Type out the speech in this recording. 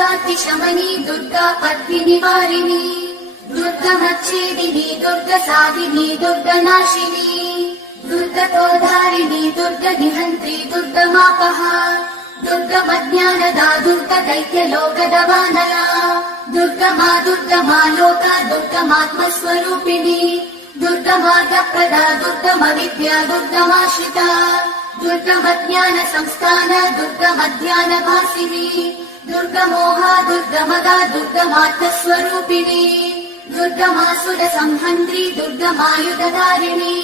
दुर्गातिशमनी दुर्गा पद्मिनिवारिणी दुर्गमच्छेदिनी दुर्गसादिनी दुर्गनाशिनी दुर्गतोधारिणी दुर्गनिहन्त्री दुर्गमापः दुर्गमज्ञानदा दुर्गदैत्यलोकदवानला दुर्गमा दुर्गमा लोका दुर्गमात्मस्वरूपिणी दुर्गमार्गप्रदा दुर्गमविद्या दुर्गमाश्रिता दुर्गमज्ञानसंस्थान दुर्गमध्यानभासिनी दुर्गमोहा दुर्गमदा दुर्गमात्मस्वरूपिणी दुर्गमासुरसंहन्त्री दुर्गमायुधधारिणी